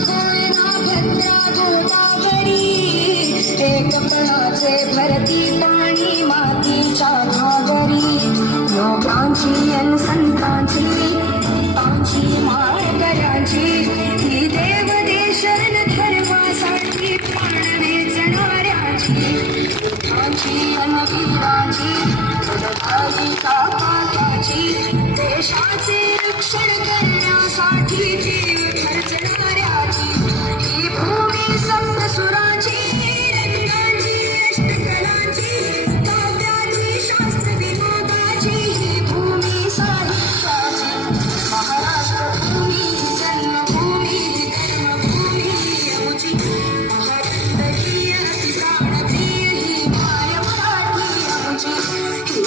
कोयना भद्रा गोदावरी एकपणाचे भरती पाणी मातीच्या घागरी योगांची अन संतांची भक्तांची माळकऱ्यांची ही देवदेशन धर्मासाठी प्राण वेचणाऱ्याची भक्तांची अन वीरांची जगताई काकाची देशाचे रक्षण करण्यासाठी जीव खर्चणाऱ्याची ही भूमी सप्तसुराची रंगांची अष्टकलांची काव्याची शास्त्र विनोदाची ही भूमी साहित्याची महाराष्ट्र भूमी जन्मभूमी कर्मभूमी अमुची महाराष्ट्रीय प्राणप्रिय ही माय मराठी अमुची ही